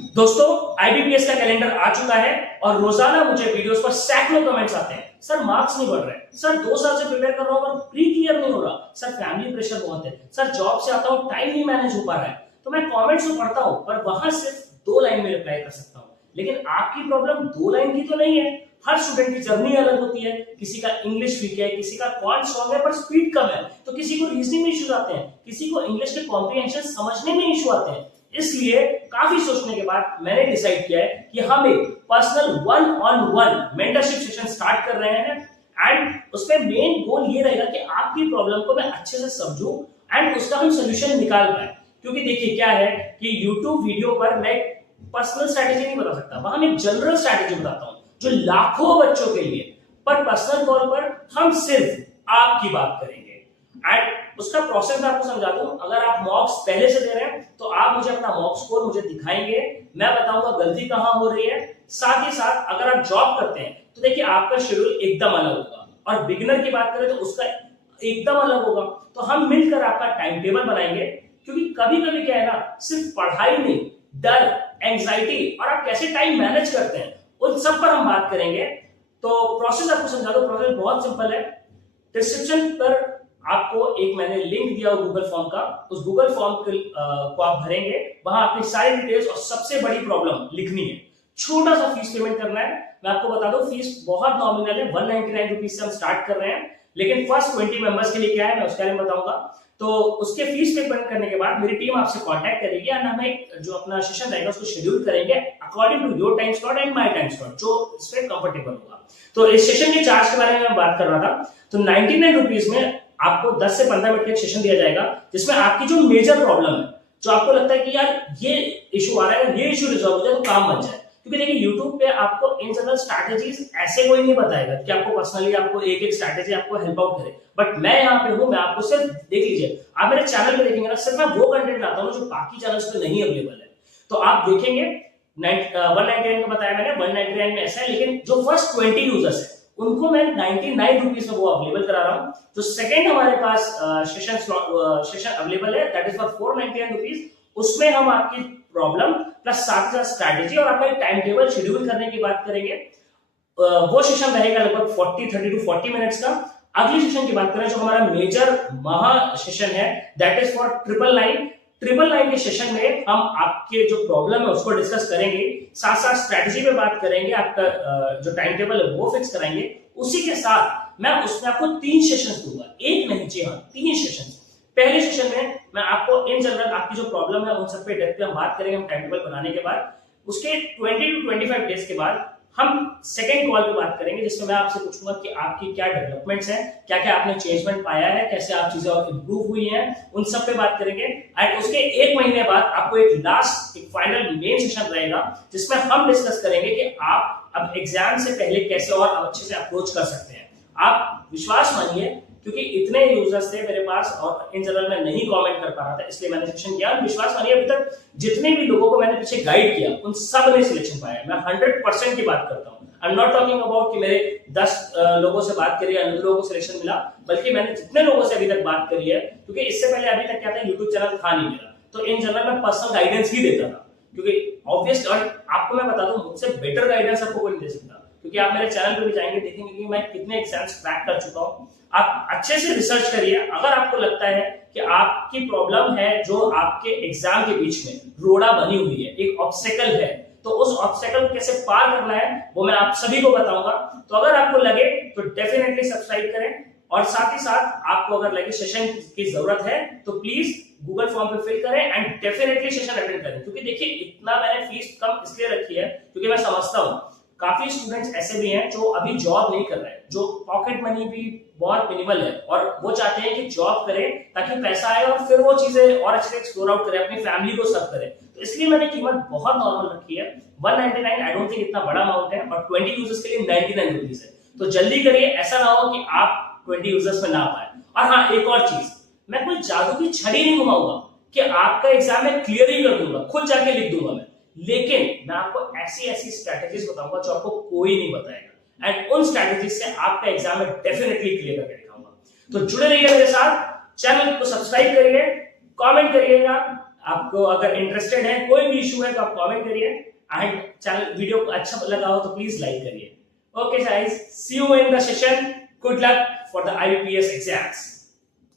दोस्तों, आईबीपीएस का कैलेंडर आ चुका है और रोजाना मुझे वीडियोस पर सैकड़ों कमेंट्स आते हैं। सर मार्क्स नहीं बढ़ रहे, सर 2 साल से प्रिपेयर कर रहा हूं पर प्री क्लियर नहीं हो रहा, सर फैमिली प्रेशर बहुत है, सर जॉब से आता हूं टाइम नहीं मैनेज हो पा रहा है। तो मैं कमेंट्स तो पढ़ता हूं पर वहां सिर्फ 2 लाइन में रिप्लाई कर सकता हूं। लेकिन आपकी प्रॉब्लम 2 लाइन की तो नहीं है। हर स्टूडेंट की जर्नी अलग होती है। किसी का इंग्लिश वीक है, किसी का क्वांट स्ट्रांग है पर स्पीड कम है, तो किसी को रीजनिंग में इश्यूज आते हैं, किसी को इंग्लिश के कॉम्प्रिहेंशन समझने में इशू आते हैं। इसलिए काफी सोचने के बाद मैंने डिसाइड किया है कि हम एक personal 1-on-1 mentorship session start कर रहे हैं। एंड उसमें मेन गोल ये रहेगा कि आपकी प्रॉब्लम को मैं अच्छे से समझूं एंड उसका हम सोल्यूशन निकाल पाए। क्योंकि देखिए क्या है कि YouTube वीडियो पर मैं पर्सनल स्ट्रैटेजी नहीं बता सकता, वहां मैं जनरल स्ट्रैटेजी बताता हूं जो लाखों बच्चों के लिए। पर पर्सनल कॉल पर हम सिर्फ आपकी बात करेंगे एंड उसका प्रोसेस मैं आपको समझा दूं। अगर आप मॉक्स पहले से दे रहे हैं तो आप मुझे अपना मॉक स्कोर मुझे दिखाएंगे, मैं बताऊंगा गलती कहां हो रही है। साथ ही साथ अगर आप जॉब करते हैं तो देखिए आपका शेड्यूल एकदम अलग होगा और बिगिनर की बात करें तो उसका एकदम अलग होगा। तो हम मिलकर आपका टाइम टेबल बनाएंगे। क्योंकि कभी कभी क्या है ना, सिर्फ पढ़ाई नहीं, डर, एंग्जाइटी और आप कैसे टाइम मैनेज करते हैं उन सब पर हम बात करेंगे। तो प्रोसेस आपको समझा दो, प्रोसेस बहुत सिंपल है। डिस्क्रिप्शन पर आपको एक मैंने लिंक दिया हो गूगल फॉर्म का, उस गूगल फॉर्म को आप भरेंगे, वहां अपनी सारी डिटेल्स और सबसे बड़ी प्रॉब्लम लिखनी है। छोटा सा फीस पेमेंट करना है। मैं आपको बता दूं फीस बहुत नॉमिनल है, 199 रुपीज से हम स्टार्ट कर रहे हैं। लेकिन फर्स्ट 20 मेंबर्स के लिए क्या है मैं उसके बारे में बताऊंगा। तो उसके फीस पेमेंट करने के बाद मेरी टीम आपसे कांटेक्ट करेगी और हम एक जो अपना सेशन रहेगा उसको शेड्यूल करेंगे according to your time slot and my time slot, जो इस पे कंफर्टेबल होगा। तो इस सेशन के चार्ज के बारे में मैं बात कर रहा था। तो 99 रुपीज में आपको 10 से 15 मिनट का एक सेशन दिया जाएगा जिसमें आपकी जो मेजर प्रॉब्लम है, जो आपको लगता है कि यार ये इशू आ रहा है, ये इशू रिजॉल्व हो जाए तो काम बन जाए। क्योंकि देखिए YouTube पे आपको इन जनरल स्ट्रैटेजीज ऐसे कोई नहीं बताएगा कि आपको पर्सनली आपको एक एक स्ट्रैटेजी आपको हेल्प आउट करे। बट मैं यहाँ पे हूँ, मैं आपको सिर्फ देख लीजिए, आप मेरे चैनल पे देखेंगे ना, सिर्फ मैं वो कंटेंट लाता हूँ जो बाकी चैनल्स पे नहीं अवेलेबल है। तो आप देखेंगे 199 का बताया मैंने, 199 में ऐसा है। लेकिन जो फर्स्ट 20 यूजर्स है उनको मैं 99 रुपीज में वो अवेलेबल करा रहा हूँ। जो सेकंड हमारे पास सेशन अवेलेबल है दैट इज फॉर 499 रुपीज। उसमें हम आपकी प्रॉब्लम प्लस साथ साथ स्ट्रैटेजी और आपका टाइम टेबल शेड्यूल करने की बात करेंगे। वो सेशन रहेगा लगभग 30 to 40 मिनट्स का। अगली सेशन की बात करें जो हमारा मेजर महा सेशन है दैट इज फॉर 999 के सेशन में हम आपके जो प्रॉब्लम है उसको डिस्कस करेंगे, साथ साथ स्ट्रैटेजी पे बात करेंगे, आपका जो टाइम टेबल है वो फिक्स कराएंगे। उसी के साथ मैं उसमें आपको 3 सेशंस दूंगा, एक नहीं जी हाँ 3 सेशंस। पहले सेशन में मैं आपको इन जनरल आपकी जो प्रॉब्लम है उन सब पे डेप्थ पे हम बात करेंगे हम टाइम टेबल बनाने के बाद। उसके 20 to 25 डेज के बाद हम सेकेंड कॉल पे बात करेंगे जिसमें मैं आपसे पूछूंगा कि आपकी क्या डेवलपमेंट्स हैं, क्या क्या आपने चेंजमेंट पाया है, कैसे आप चीजें और इंप्रूव हुई हैं, उन सब पे बात करेंगे। एंड उसके 1 महीने बाद आपको एक लास्ट एक फाइनल मेन सेशन रहेगा जिसमें हम डिस्कस करेंगे कि आप अब एग्जाम से पहले कैसे और अच्छे से अप्रोच कर सकते हैं। आप विश्वास मानिए, क्योंकि इतने यूजर्स थे मेरे पास और इन जनरल मैं नहीं कमेंट कर पा रहा था इसलिए मैंने सेशन किया। विश्वास मानिए अभी तक जितने भी लोगों को मैंने पीछे गाइड किया उन सब ने सिलेक्शन पाया। मैं 100% की बात करता हूं। I am not talking about कि मेरे 10 लोगों से बात करी है लोगों को सिलेक्शन मिला, बल्कि मैंने जितने लोगों से अभी तक बात करी है, क्योंकि इससे पहले अभी तक क्या था यूट्यूब चैनल था नहीं मेरा, तो इन जनरल मैं पर्सनल गाइडेंस ही देता था। क्योंकि ऑब्वियस और आपको मैं बता दूं मुझसे बेटर गाइडेंस आपको कोई नहीं दे सकता। क्योंकि आप मेरे चैनल पे भी जाएंगे देखेंगे कि मैं कितने एग्जाम्स क्रैक कर चुका हूं। आप अच्छे से रिसर्च करिए। अगर आपको लगता है कि आपकी प्रॉब्लम है जो आपके एग्जाम के बीच में रोड़ा बनी हुई है, एक ऑब्स्टेकल है, तो उस ऑब्स्टेकल को कैसे पार करना है वो मैं आप सभी को बताऊंगा। तो अगर आपको लगे तो डेफिनेटली सब्सक्राइब करें और साथ ही साथ आपको अगर लगे सेशन की जरूरत है तो प्लीज गूगल फॉर्म पे फिल करें एंड डेफिनेटली सेशन अटेंड करें। क्योंकि देखिए इतना मैंने फीस कम इसलिए रखी है क्योंकि मैं समझता हूं काफी स्टूडेंट्स ऐसे भी हैं जो अभी जॉब नहीं कर रहे हैं, जो पॉकेट मनी भी बहुत मिनिमल है और वो चाहते हैं कि जॉब करें ताकि पैसा आए और फिर वो चीजें और अच्छे से एक्सप्लोर आउट करें, अपनी फैमिली को सर्व करें। तो इसलिए मैंने कीमत बहुत नॉर्मल रखी है 199। आई डोंट थिंक इतना बड़ा अमाउंट है और 20 यूजर्स के लिए 99 रुपीज है। तो जल्दी करिए, ऐसा ना हो कि आप 20 यूजर्स में ना पाए। और हाँ एक और चीज, मैं कोई जादू की छड़ी नहीं घुमाऊंगा कि आपका एग्जाम में क्लियर ही कर दूंगा, खुद जाके लिख दूंगा मैं। लेकिन मैं आपको ऐसी ऐसी स्ट्रैटेजीज बताऊंगा जो आपको कोई नहीं बताएगा एंड उन स्ट्रैटेजीज से आपका एग्जाम में डेफिनेटली क्लियर करके दिखाऊंगा। तो जुड़े रहिए मेरे साथ, चैनल को सब्सक्राइब करिए, कमेंट करिएगा आपको अगर इंटरेस्टेड है, कोई भी इशू है तो आप कमेंट करिए, एंड चैनल वीडियो अच्छा लगा हो तो प्लीज लाइक करिए। Okay guys, see you in the session, good luck for the IBPS exams.